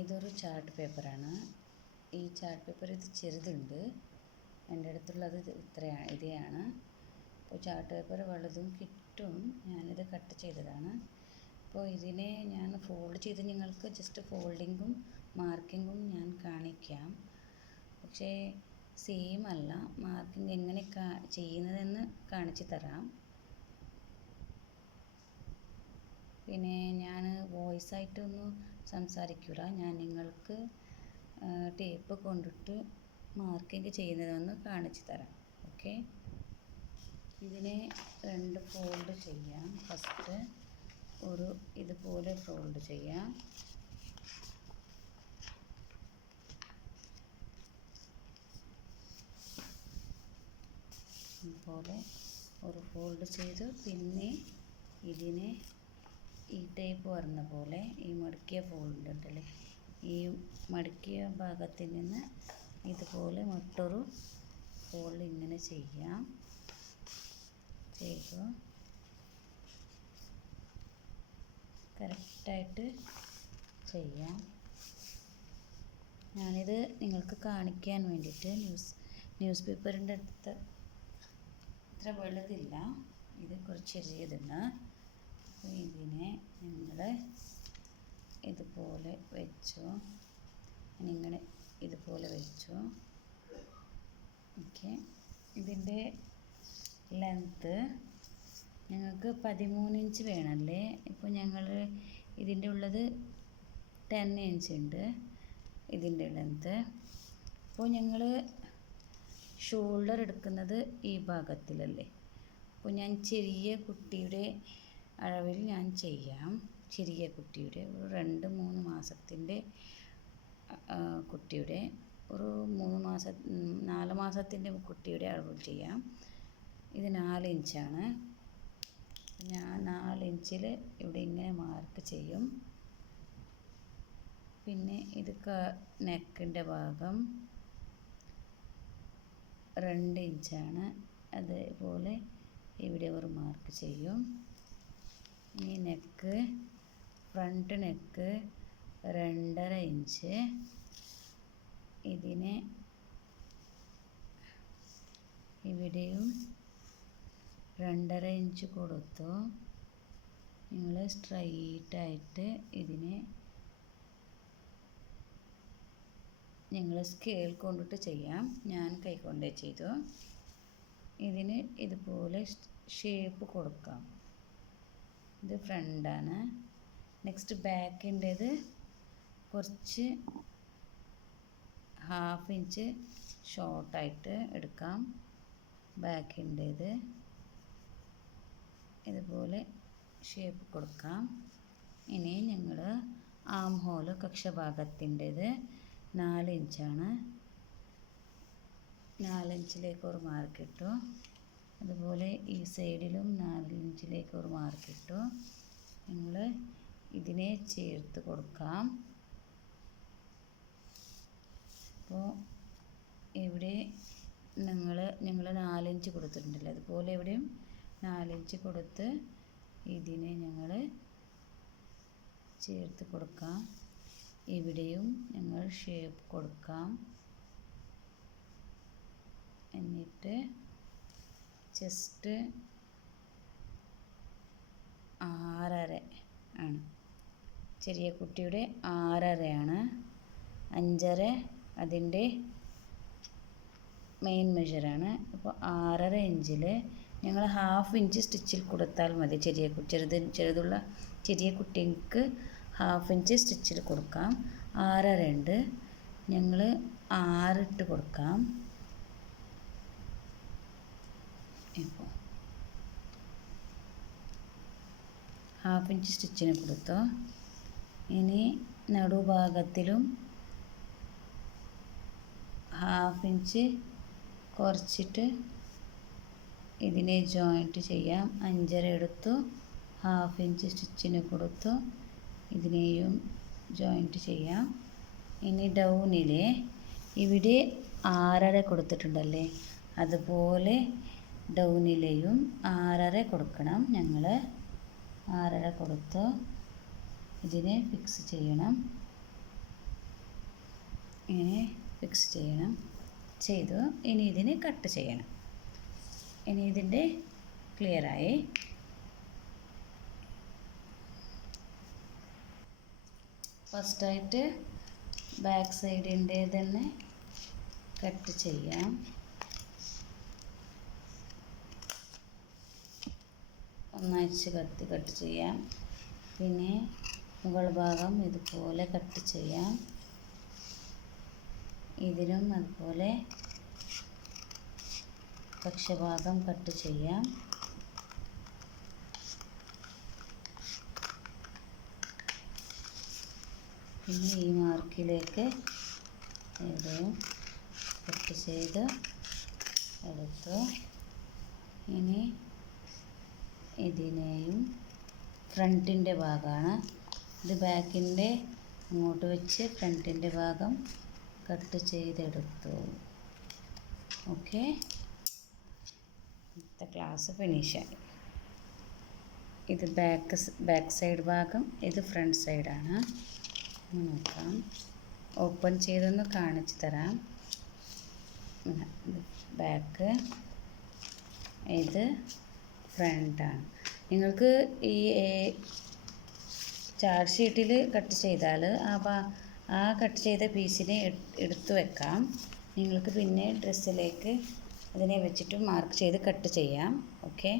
ഇതൊരു ചാർട്ട് പേപ്പറാണ്. ഈ ചാർട്ട് പേപ്പർ ഇത് ചെറുതുണ്ട്. എൻ്റെ അടുത്തുള്ളത് ഇതാണ്. അപ്പോൾ ചാർട്ട് പേപ്പർ വലുതും കിട്ടും. ഞാനിത് കട്ട് ചെയ്തതാണ്. അപ്പോൾ ഇതിനെ ഞാൻ ഫോൾഡ് ചെയ്ത് നിങ്ങൾക്ക് ജസ്റ്റ് ഫോൾഡിങ്ങും മാർക്കിങ്ങും ഞാൻ കാണിക്കാം. പക്ഷേ സെയിം അല്ല. മാർക്കിംഗ് എങ്ങനെ ചെയ്യുന്നതെന്ന് കാണിച്ചു തരാം. പിന്നെ ഞാൻ വോയിസ് ആയിട്ടൊന്നും സംസാരിക്കില്ല. ഞാൻ നിങ്ങൾക്ക് ടേപ്പ് കൊണ്ടിട്ട് മാർക്കിംഗ് ചെയ്യുന്നതെന്ന് കാണിച്ചു തരാം. ഓക്കെ, ഇതിനെ 2 ഫോൾഡ് ചെയ്യാം. ഫസ്റ്റ് ഇതുപോലെ ഫോൾഡ് ചെയ്യാം. ഇതുപോലെ ഫോൾഡ് ചെയ്ത് പിന്നെ ഇതിനെ ഈ ടൈപ്പ് വരുന്ന പോലെ ഈ മടക്കിയ ഫോൾഡ് ഉണ്ടല്ലേ, ഈ മടക്കിയ ഭാഗത്തിൽ നിന്ന് ഇതുപോലെ മറ്റൊരു ഫോൾഡ് ഇങ്ങനെ ചെയ്യാം. ചെയ്തു കറക്റ്റായിട്ട് ചെയ്യാം. ഞാനിത് നിങ്ങൾക്ക് കാണിക്കാൻ വേണ്ടിയിട്ട് ന്യൂസ് പേപ്പറിൻ്റെ അടുത്ത് ഇത്ര വലുതില്ല, ഇത് കുറച്ച് ചെറിയതുണ്ട്. അപ്പോൾ ഇതിനെ നിങ്ങൾ ഇതുപോലെ വെച്ചു, ഇങ്ങനെ ഇതുപോലെ വെച്ചു. ഓക്കെ, ഇതിൻ്റെ ലെങ്ത്ത് ഞങ്ങൾക്ക് 13 ഇഞ്ച് വേണമല്ലേ. ഇപ്പോൾ ഞങ്ങൾ ഇതിൻ്റെ ഉള്ളത് 10 ഇഞ്ച് ഉണ്ട് ഇതിൻ്റെ ലെങ്ത്ത്. അപ്പോൾ ഞങ്ങൾ ഷോൾഡർ എടുക്കുന്നത് ഈ ഭാഗത്തിലല്ലേ. അപ്പോൾ ഞാൻ ചെറിയ കുട്ടിയുടെ അളവിൽ ഞാൻ ചെയ്യാം. ചെറിയ കുട്ടിയുടെ ഒരു 2-3 മാസത്തിൻ്റെ കുട്ടിയുടെ ഒരു 4 മാസത്തിൻ്റെ കുട്ടിയുടെ അളവിൽ ചെയ്യാം. ഇത് 4 ഇഞ്ചാണ്. ഞാൻ 4 ഇഞ്ചിൽ ഇവിടെ ഇങ്ങനെ മാർക്ക് ചെയ്യും. പിന്നെ ഇത് നെക്കിൻ്റെ ഭാഗം 2 ഇഞ്ചാണ്. അതേപോലെ ഇവിടെ ഒരു മാർക്ക് ചെയ്യും. ഈ ഫ്രണ്ട് നെക്ക് 2.5 ഇഞ്ച്. ഇതിനെ ഇവിടെയും 2.5 ഇഞ്ച് കൊടുത്തു. നിങ്ങൾ സ്ട്രൈറ്റായിട്ട് ഇതിനെ നിങ്ങൾ സ്കെയിൽ കൊണ്ടിട്ട് ചെയ്യാം. ഞാൻ കൈകൊണ്ടേ ചെയ്തു. ഇതിന് ഇതുപോലെ ഷേപ്പ് കൊടുക്കാം. ഇത് ഫ്രണ്ടാണ്. നെക്സ്റ്റ് ബാക്കിൻ്റേത് കുറച്ച് 1/2 ഇഞ്ച് ഷോർട്ടായിട്ട് എടുക്കാം. ബാക്കിൻ്റേത് ഇതുപോലെ ഷേപ്പ് കൊടുക്കാം. ഇനി ഞങ്ങൾ ആം ഹോള് കക്ഷഭാഗത്തിൻ്റേത് 4 ഇഞ്ചാണ്. 4 ഇഞ്ചിലേക്ക് ഒരു മാർക്ക് ഇട്ടു. അതുപോലെ ഈ സൈഡിലും 4 ഇഞ്ചിലേക്ക് ഒരു മാർക്ക് ഇട്ടു. നിങ്ങൾ ഇതിനെ ചേർത്ത് കൊടുക്കാം. അപ്പോൾ ഇവിടെ ഞങ്ങൾ 4 ഇഞ്ച് കൊടുത്തിട്ടുണ്ടല്ലോ, അതുപോലെ ഇവിടെയും 4 ഇഞ്ച് കൊടുത്ത് ഇതിനെ ഞങ്ങൾ ചേർത്ത് കൊടുക്കാം. ഇവിടെയും ഞങ്ങൾ ഷേപ്പ് കൊടുക്കാം. എന്നിട്ട് ചെസ്റ്റ് 6.5 ആണ്. ചെറിയ കുട്ടിയുടെ 6.5 ആണ്. 5.5 അതിൻ്റെ മെയിൻ മെഷറാണ്. അപ്പോൾ 6.5 ഇഞ്ചിൽ ഞങ്ങൾ 1/2 ഇഞ്ച് സ്റ്റിച്ചിൽ കൊടുത്താൽ മതി. ചെറുതുള്ള ചെറിയ കുട്ടിക്ക് 1/2 ഇഞ്ച് സ്റ്റിച്ചിൽ കൊടുക്കാം. 6.5 ഉണ്ട്, ഞങ്ങൾ 6 ഇട്ട് കൊടുക്കാം. ഇപ്പോൾ 1/2 ഇഞ്ച് സ്റ്റിച്ചിന് കൊടുത്തു. ഇനി നടുഭാഗത്തിലും 1/2 ഇഞ്ച് കുറച്ചിട്ട് ഇതിനെ ജോയിൻറ്റ് ചെയ്യാം. 5.5 എടുത്തു, 1/2 ഇഞ്ച് സ്റ്റിച്ചിന് കൊടുത്തു. ഇതിനെയും ജോയിൻറ്റ് ചെയ്യാം. ഇനി ഡൗണിലെ ഇവിടെ 6.5 കൊടുത്തിട്ടുണ്ടല്ലേ, അതുപോലെ ഡൗണിലെയും 6.5 കൊടുക്കണം. ഞങ്ങൾ 6.5 കൊടുത്തു ഇതിനെ ഫിക്സ് ചെയ്യണം. ഇങ്ങനെ ഫിക്സ് ചെയ്തു. ഇനി ഇതിന് കട്ട് ചെയ്യണം. ഇനി ഇതിൻ്റെ ക്ലിയറായി. ഫസ്റ്റായിട്ട് ബാക്ക് സൈഡിൻ്റെ തന്നെ കട്ട് ചെയ്യാം. ഒന്നഴിച്ച് കട്ട് ചെയ്യാം. പിന്നെ മുകൾ ഭാഗം ഇതുപോലെ കട്ട് ചെയ്യാം. ഇതിനും അതുപോലെ പക്ഷഭാഗം കട്ട് ചെയ്യാം. പിന്നെ ഈ മാർക്കിലേക്ക് ഇവിടെയും കട്ട് ചെയ്ത് എടുത്തു. ഇനി ഇതിനെയും ഫ്രണ്ടിൻ്റെ ഭാഗമാണ് ഇത്, ബാക്കിൻ്റെ അങ്ങോട്ട് വെച്ച് ഫ്രണ്ടിൻ്റെ ഭാഗം കട്ട് ചെയ്തെടുത്തു. ഓക്കെ, ഇന്നത്തെ ക്ലാസ് ഫിനിഷായി. ഇത് ബാക്ക് സൈഡ് ഭാഗം, ഇത് ഫ്രണ്ട് സൈഡാണ്. നോക്കാം, ഓപ്പൺ ചെയ്തൊന്ന് കാണിച്ചു തരാം. ബാക്ക്, ഇത് ഫ്രണ്ടാണ്. നിങ്ങൾക്ക് ഈ ചാർട്ട് ഷീറ്റിൽ കട്ട് ചെയ്താൽ ആ കട്ട് ചെയ്ത പീസിനെ എടുത്തു വെക്കാം. നിങ്ങൾക്ക് പിന്നെ ഡ്രസ്സിലേക്ക് അതിനെ വെച്ചിട്ട് മാർക്ക് ചെയ്ത് കട്ട് ചെയ്യാം. ഓക്കെ.